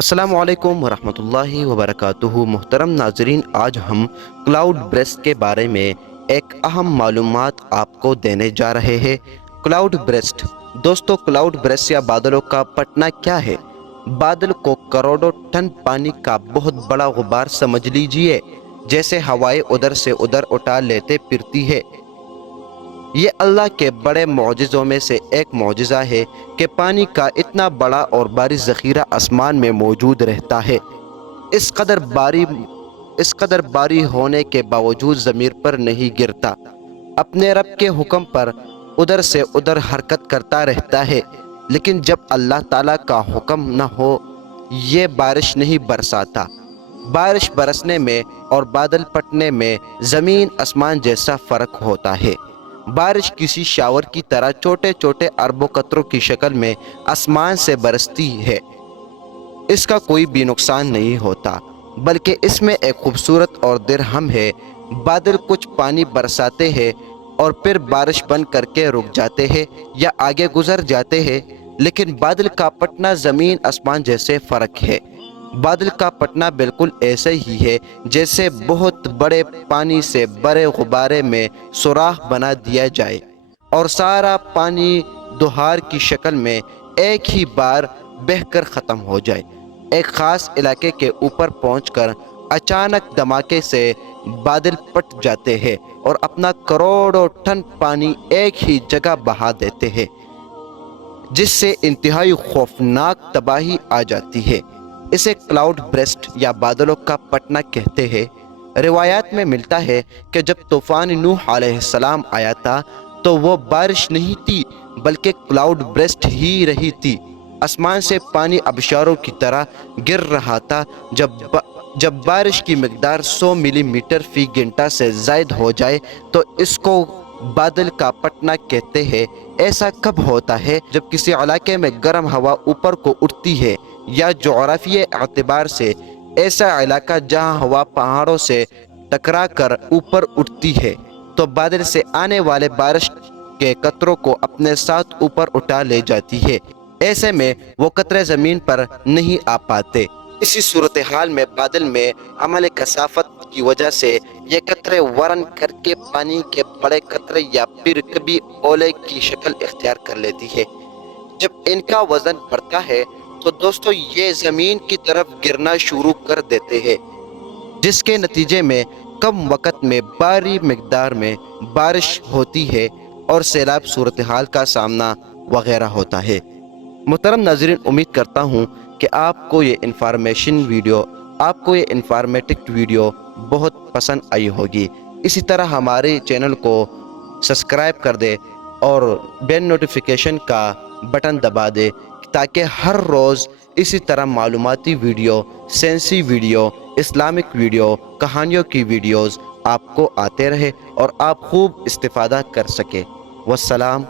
السلام علیکم ورحمۃ اللہ وبرکاتہ۔ محترم ناظرین، آج ہم کلاؤڈ برسٹ کے بارے میں ایک اہم معلومات آپ کو دینے جا رہے ہیں۔ کلاؤڈ برسٹ دوستو، کلاؤڈ برسٹ یا بادلوں کا پھٹنا کیا ہے؟ بادل کو کروڑوں ٹن پانی کا بہت بڑا غبار سمجھ لیجئے، جیسے ہوائیں ادھر سے ادھر اٹھا لیتے پھرتی ہے۔ یہ اللہ کے بڑے معجزوں میں سے ایک معجزہ ہے کہ پانی کا اتنا بڑا اور بھاری ذخیرہ آسمان میں موجود رہتا ہے۔ اس قدر بھاری ہونے کے باوجود زمین پر نہیں گرتا، اپنے رب کے حکم پر ادھر سے ادھر حرکت کرتا رہتا ہے۔ لیکن جب اللہ تعالیٰ کا حکم نہ ہو، یہ بارش نہیں برساتا۔ بارش برسنے میں اور بادل پھٹنے میں زمین آسمان جیسا فرق ہوتا ہے۔ بارش کسی شاور کی طرح چھوٹے چھوٹے اربوں قطروں کی شکل میں آسمان سے برستی ہے۔ اس کا کوئی بھی نقصان نہیں ہوتا، بلکہ اس میں ایک خوبصورت اور درہم ہے۔ بادل کچھ پانی برساتے ہیں اور پھر بارش بن کر کے رک جاتے ہیں یا آگے گزر جاتے ہیں، لیکن بادل کا پھٹنا زمین آسمان جیسے فرق ہے۔ بادل کا پھٹنا بالکل ایسے ہی ہے جیسے بہت بڑے پانی سے بڑے غبارے میں سوراخ بنا دیا جائے اور سارا پانی دھار کی شکل میں ایک ہی بار بہہ کر ختم ہو جائے۔ ایک خاص علاقے کے اوپر پہنچ کر اچانک دھماکے سے بادل پھٹ جاتے ہیں اور اپنا کروڑوں ٹن پانی ایک ہی جگہ بہا دیتے ہیں، جس سے انتہائی خوفناک تباہی آ جاتی ہے۔ اسے کلاؤڈ برسٹ یا بادلوں کا پھٹنا کہتے ہیں۔ روایات میں ملتا ہے کہ جب طوفان نوح علیہ السلام آیا تھا تو وہ بارش نہیں تھی، بلکہ کلاؤڈ برسٹ ہی رہی تھی۔ آسمان سے پانی ابشاروں کی طرح گر رہا تھا۔ جب بارش کی مقدار 100 ملی میٹر فی گھنٹہ سے زائد ہو جائے تو اس کو بادل کا پھٹنا کہتے ہیں۔ ایسا کب ہوتا ہے؟ جب کسی علاقے میں گرم ہوا اوپر کو اٹھتی ہے، یا جغرافیائی اعتبار سے ایسا علاقہ جہاں ہوا پہاڑوں سے ٹکرا کر اوپر اٹھتی ہے، تو بادل سے آنے والے بارش کے قطروں کو اپنے ساتھ اوپر اٹھا لے جاتی ہے۔ ایسے میں وہ قطرے زمین پر نہیں آ پاتے۔ اسی صورتحال میں بادل میں عمل کثافت کی وجہ سے یہ قطرے ورن کر کے پانی کے بڑے قطرے یا پھر کبھی اولے کی شکل اختیار کر لیتی ہے۔ جب ان کا وزن بڑھتا ہے تو دوستو یہ زمین کی طرف گرنا شروع کر دیتے ہیں، جس کے نتیجے میں کم وقت میں بھاری مقدار میں بارش ہوتی ہے اور سیلاب صورتحال کا سامنا وغیرہ ہوتا ہے۔ محترم ناظرین، امید کرتا ہوں کہ آپ کو یہ انفارمیٹک ویڈیو بہت پسند آئی ہوگی۔ اسی طرح ہمارے چینل کو سبسکرائب کر دے اور بیل نوٹیفیکیشن کا بٹن دبا دے، تاکہ ہر روز اسی طرح معلوماتی ویڈیو، سائنسی ویڈیو، اسلامک ویڈیو، کہانیوں کی ویڈیوز آپ کو آتے رہے اور آپ خوب استفادہ کر سکے۔ والسلام